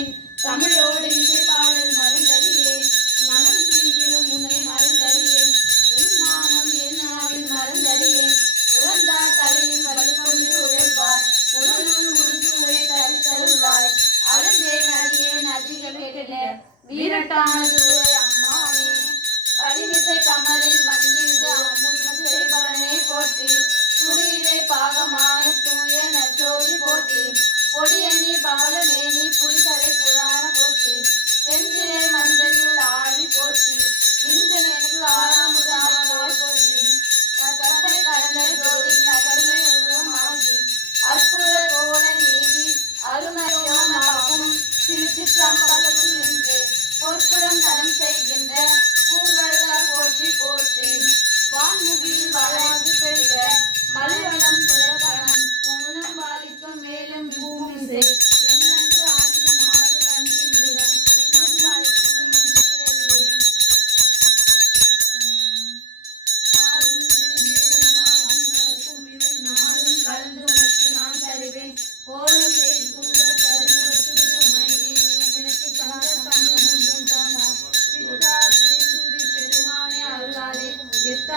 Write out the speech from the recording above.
மறந்தறியேன் தமிழோடு இசை பாடல் மறந்தறியேன் நலம் தீங்கிலும் உன்னை மறந்தறியேன் உன் நாமம் என் நாவில் மறந்தறியேன் உழந்தார் தலையில் படுக்கொண்டு உழைப்பார் உடலுள் உருதுவை தரி தருள்வாய் அழந்தேன் அடியேன் நதிகள் கேட்டன. வீரட்டானது உரை அம்மானே. படிமிசை கமலே Sambal চেষ্টা